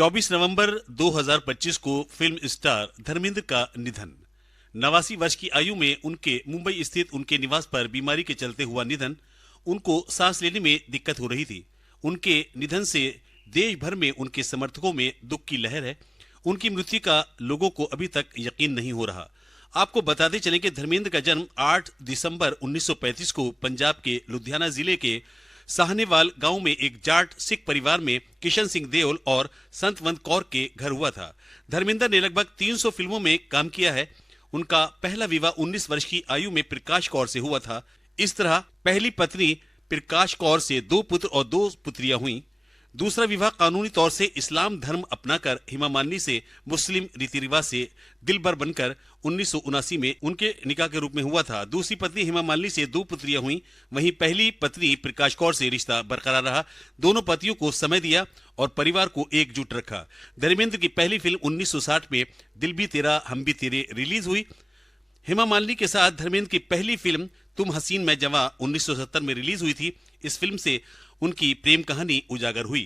24 नवंबर 2025 को film star Dharmendra का निधन। 89 वर्ष की आयु में उनके मुंबई स्थित उनके निवास पर बीमारी के चलते हुआ निधन। उनको सांस लेने में दिक्कत हो रही थी। उनके निधन से देश भर में उनके समर्थकों में दुख की लहर है। उनकी मृत्यु का लोगों को अभी तक यकीन नहीं हो रहा। आपको बताते चलें कि धर्मेंद्र का जन्म 8 दिसंबर 1935 को पंजाब के लुधियाना जिले के साहनेवाल गांव में एक जाट सिख परिवार में किशन सिंह देओल और संतवंत कौर के घर हुआ था। धर्मेंद्र ने लगभग 300 फिल्मों में काम किया है। उनका पहला विवाह 19 वर्ष की आयु में प्रकाश कौर से हुआ था। इस तरह पहली पत्नी प्रकाश कौर से 2 पुत्र और 2 पुत्रियां हुईं। दूसरा विवाह कानूनी तौर से इस्लाम धर्म अपनाकर हेमा मालिनी से मुस्लिम रीति रिवाज से दिलबर बनकर 1979 में उनके निकाह के रूप में हुआ था। दूसरी पत्नी हेमा मालिनी से 2 पुत्रियां हुईं। वहीं पहली पत्नी प्रकाश कौर से रिश्ता बरकरार रहा। दोनों पतियों को समय दिया और परिवार को एकजुट रखा। धर्मेंद्र की पहली फिल्म 1960 में दिल भी तेरा हम भी तेरे रिलीज हुई। हेमा मालिनी के साथ धर्मेंद्र की पहली फिल्म तुम हसीन मैं जवां 1970 में रिलीज हुई थी। इस फिल्म से उनकी प्रेम कहानी उजागर हुई।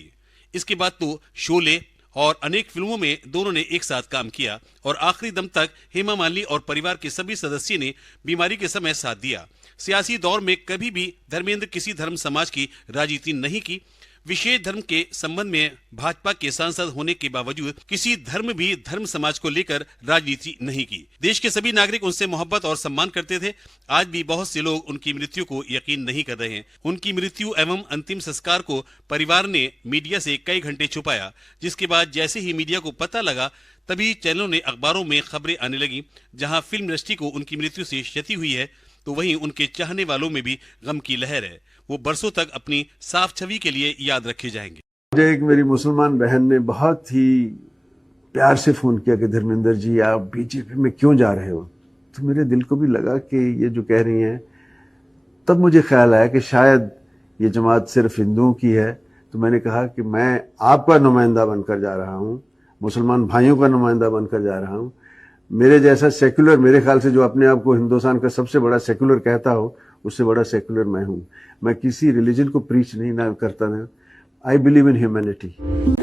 इसके बाद तो शोले और अनेक फिल्मों में दोनों ने एक साथ काम किया और आखिरी दम तक हेमा मालिनी और परिवार के सभी सदस्य ने बीमारी के समय साथ दिया। सियासी दौर में कभी भी धर्मेंद्र किसी धर्म समाज की राजनीति नहीं की। विशेष धर्म के संबंध में भाजपा के सांसद होने के बावजूद किसी धर्म भी धर्म समाज को लेकर राजनीति नहीं की। देश के सभी नागरिक उनसे मोहब्बत और सम्मान करते थे। आज भी बहुत से लोग उनकी मृत्यु को यकीन नहीं कर रहे हैं। उनकी मृत्यु एवं अंतिम संस्कार को परिवार ने मीडिया से कई घंटे छुपाया, जिसके बाद जैसे ही मीडिया को पता लगा तभी चैनलों ने अखबारों में खबरें आने लगी। जहां फिल्म इंडस्ट्री को उनकी मृत्यु से क्षति हुई है, तो वहीं उनके चाहने वालों में भी गम की लहर है। वो बरसों तक अपनी साफ छवि के लिए याद रखे जाएंगे। मुझे एक मेरी मुसलमान बहन ने बहुत ही प्यार से फोन किया कि धर्मेंद्र जी आप बीजेपी में क्यों जा रहे हो। तो मेरे दिल को भी लगा कि ये जो कह रही हैं, तब मुझे ख्याल आया कि शायद ये जमात सिर्फ हिंदुओं की है। तो मैंने कहा कि मैं आपका नुमाइंदा बनकर जा रहा हूँ, मुसलमान भाइयों का नुमाइंदा बनकर जा रहा हूँ। मेरे जैसा सेक्युलर, मेरे ख्याल से जो अपने आप को हिंदुस्तान का सबसे बड़ा सेक्युलर कहता हो, उससे बड़ा सेक्युलर मैं हूँ। मैं किसी रिलीजन को प्रीच नहीं ना करता ना। I believe in humanity.